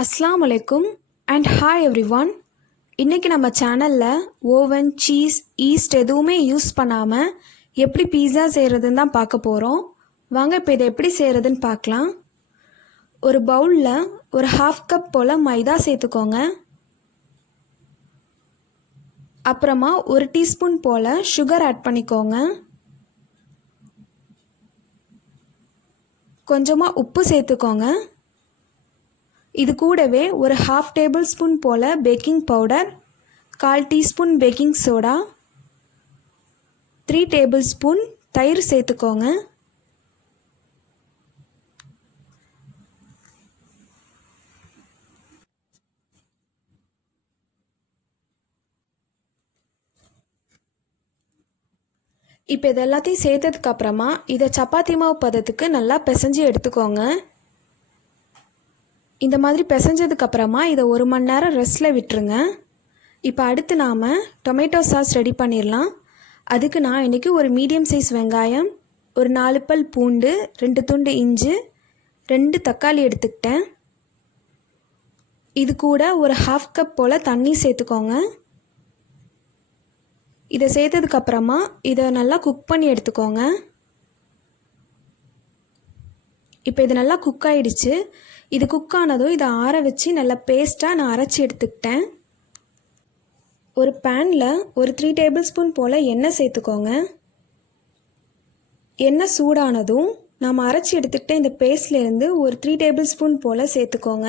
அஸ்ஸலாமு அலைக்கும் and hi everyone. இன்றைக்கி நம்ம சேனலில் ஓவன், சீஸ், ஈஸ்ட் எதுவுமே யூஸ் பண்ணாமல் எப்படி பீஸா செய்கிறதுன்னு தான் பார்க்க போகிறோம். வாங்க இப்போ இதை எப்படி செய்கிறதுன்னு பார்க்கலாம். ஒரு பவுலில் ஒரு 1/2 கப் போல் மைதா சேர்த்துக்கோங்க. அப்புறமா 1 டீஸ்பூன் போல் சுகர் ஆட் பண்ணிக்கோங்க. கொஞ்சமாக உப்பு சேர்த்துக்கோங்க. இது கூடவே ஒரு 1/2 டேபிள் ஸ்பூன் போல் baking powder, 1/4 teaspoon baking soda, 3 tablespoon தயிர் சேர்த்துக்கோங்க. இப்போ இது எல்லாத்தையும் சேர்த்ததுக்கப்புறமா இதை சப்பாத்தி மாவு பதத்துக்கு நல்லா பிசைஞ்சு எடுத்துக்கோங்க. இந்த மாதிரி பிசைஞ்சதுக்கப்புறமா இதை 1 மணி நேரம் ரெஸ்ட்டில் விட்டுருங்க. இப்போ அடுத்து நாம் டொமேட்டோ சாஸ் ரெடி பண்ணிடலாம். அதுக்கு நான் இன்றைக்கி ஒரு மீடியம் சைஸ் வெங்காயம், ஒரு 4 பல் பூண்டு, 2 துண்டு இஞ்சி, 2 தக்காளி எடுத்துக்கிட்டேன். இது கூட ஒரு 1/2 கப் போல் தண்ணி சேர்த்துக்கோங்க. இதை சேர்த்ததுக்கப்புறமா இதை நல்லா குக் பண்ணி எடுத்துக்கோங்க. இப்போ இது நல்லா குக் ஆகிடுச்சு. இது குக் ஆனதும் இதை ஆற வச்சு நல்லா பேஸ்ட்டாக நான் அரைச்சி எடுத்துக்கிட்டேன். ஒரு பேனில் ஒரு 3 டேபிள் ஸ்பூன் போல் எண்ணெய் சேர்த்துக்கோங்க. எண்ணெய் சூடானதும் நாம் அரைச்சி எடுத்துக்கிட்ட இந்த பேஸ்ட்லேருந்து ஒரு 3 டேபிள் ஸ்பூன் போல் சேர்த்துக்கோங்க.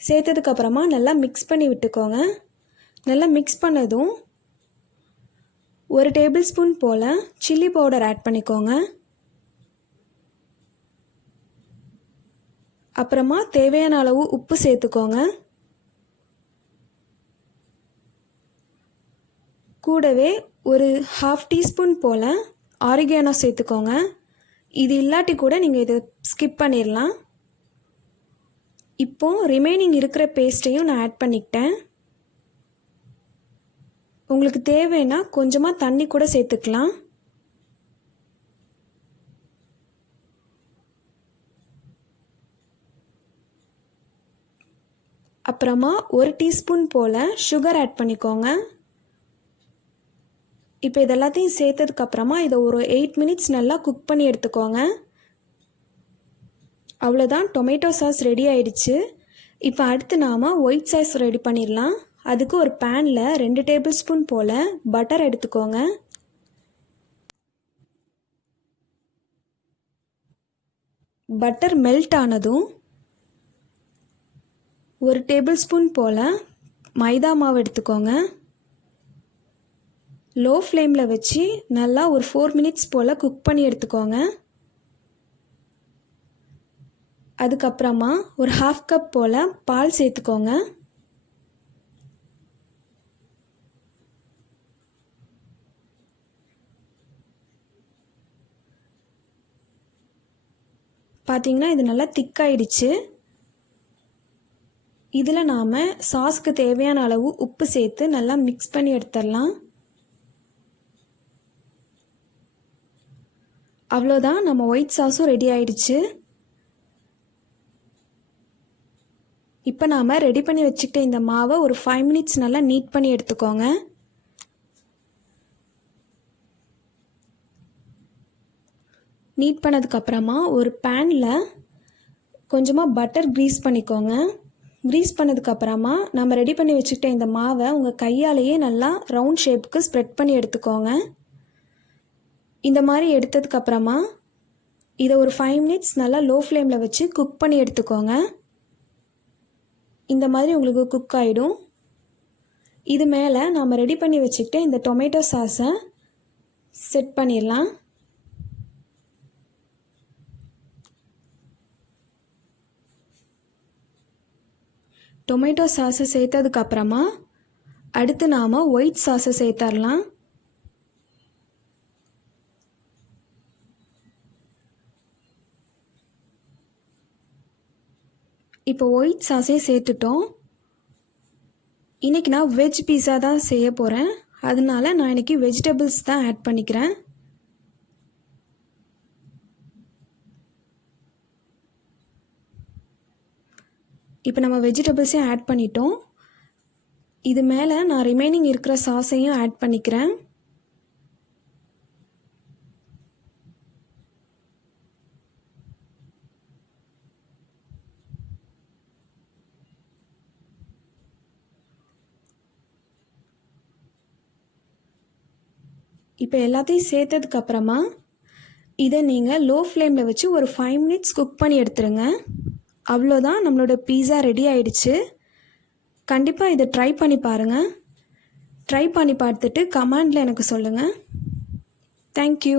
சேர்த்ததுக்கப்புறமா நல்லா மிக்ஸ் பண்ணி விட்டுக்கோங்க. நல்லா மிக்ஸ் பண்ணதும் 1 டேபிள் ஸ்பூன் போல் சில்லி பவுடர் ஆட் பண்ணிக்கோங்க. அப்புறமா தேவையான அளவு உப்பு சேர்த்துக்கோங்க. கூடவே ஒரு 1/2 டீஸ்பூன் போல் ஆரிகானோ சேர்த்துக்கோங்க. இது இல்லாட்டி கூட நீங்கள் இதை ஸ்கிப் பண்ணிடலாம். இப்போது ரிமைனிங் இருக்கிற பேஸ்ட்டையும் நான் ஆட் பண்ணிக்கிட்டேன். உங்களுக்கு தேவைன்னா கொஞ்சமாக தண்ணி கூட சேர்த்துக்கலாம். அப்புறமா 1 டீஸ்பூன் போல் சுகர் ஆட் பண்ணிக்கோங்க. இப்போ இதெல்லாத்தையும் சேர்த்ததுக்கப்புறமா இதை ஒரு 8 மினிட்ஸ் நல்லா குக் பண்ணி எடுத்துக்கோங்க. அவ்வளோதான், டொமேட்டோ சாஸ் ரெடி ஆயிடுச்சு. இப்போ அடுத்து நாம் ஒயிட் சாஸ் ரெடி பண்ணிடலாம். அதுக்கு ஒரு பேனில் 2 டேபிள் ஸ்பூன் போல் பட்டர் எடுத்துக்கோங்க. பட்டர் மெல்ட் ஆனதும் 1 டேபிள் ஸ்பூன் போல் மைதா மாவு எடுத்துக்கோங்க. லோ ஃப்ளேமில் வச்சு நல்லா ஒரு 4 மினிட்ஸ் போல் குக் பண்ணி எடுத்துக்கோங்க. அதுக்கப்புறமா ஒரு 1/2 கப் போல் பால் சேர்த்துக்கோங்க. பார்த்தீங்கன்னா இது நல்லா திக்காயிடுச்சு. இதில் நாம் சாஸ்க்கு தேவையான அளவு உப்பு சேர்த்து நல்லா மிக்ஸ் பண்ணி எடுத்துடலாம். அவ்வளோதான், நம்ம ஒயிட் சாஸும் ரெடி ஆயிடுச்சு. இப்போ நாம் ரெடி பண்ணி வச்சுக்கிட்ட இந்த மாவை ஒரு 5 மினிட்ஸ் நல்லா நீட் பண்ணி எடுத்துக்கோங்க. நீட் பண்ணதுக்கப்புறமா ஒரு பேனில் கொஞ்சமாக பட்டர் க்ரீஸ் பண்ணிக்கோங்க. க்ரீஸ் பண்ணதுக்கப்புறமா நம்ம ரெடி பண்ணி வச்சுக்கிட்ட இந்த மாவை உங்கள் கையாலேயே நல்லா ரவுண்ட் ஷேப்புக்கு ஸ்ப்ரெட் பண்ணி எடுத்துக்கோங்க. இந்த மாதிரி எடுத்ததுக்கப்புறமா இதை ஒரு 5 மினிட்ஸ் நல்லா லோ ஃப்ளேமில் வச்சு குக் பண்ணி எடுத்துக்கோங்க. இந்த மாதிரி உங்களுக்கு குக் ஆகிடும். இது மேலே நாம் ரெடி பண்ணி வச்சுக்கிட்ட இந்த டொமேட்டோ சாஸை செட் பண்ணிடலாம். டொமேட்டோ சாஸை சேர்த்ததுக்கப்புறமா அடுத்து நாம் ஒயிட் சாஸை சேர்த்துடலாம். இப்போ ஒயிட் சாஸே சேர்த்துட்டோம். இன்றைக்கி நான் வெஜ் பீஸா தான் செய்ய போகிறேன். அதனால நான் இன்றைக்கி வெஜிடபிள்ஸ் தான் ஆட் பண்ணிக்கிறேன். இப்போ நம்ம வெஜிடபிள்ஸையும் ஆட் பண்ணிட்டோம். இது மேலே நான் ரிமைனிங் இருக்கிற சாஸையும் ஆட் பண்ணிக்கிறேன். இப்போ எல்லாத்தையும் சேர்த்ததுக்கப்புறமா இதை நீங்கள் லோ ஃப்ளேமில் வச்சு ஒரு 5 மினிட்ஸ் குக் பண்ணி எடுத்துருங்க. அவ்வளோதான், நம்மளோட பீஸா ரெடி ஆயிடுச்சு. கண்டிப்பாக இதை ட்ரை பண்ணி பாருங்கள். ட்ரை பண்ணி பார்த்துட்டு கமெண்டில் எனக்கு சொல்லுங்கள். தேங்க்யூ.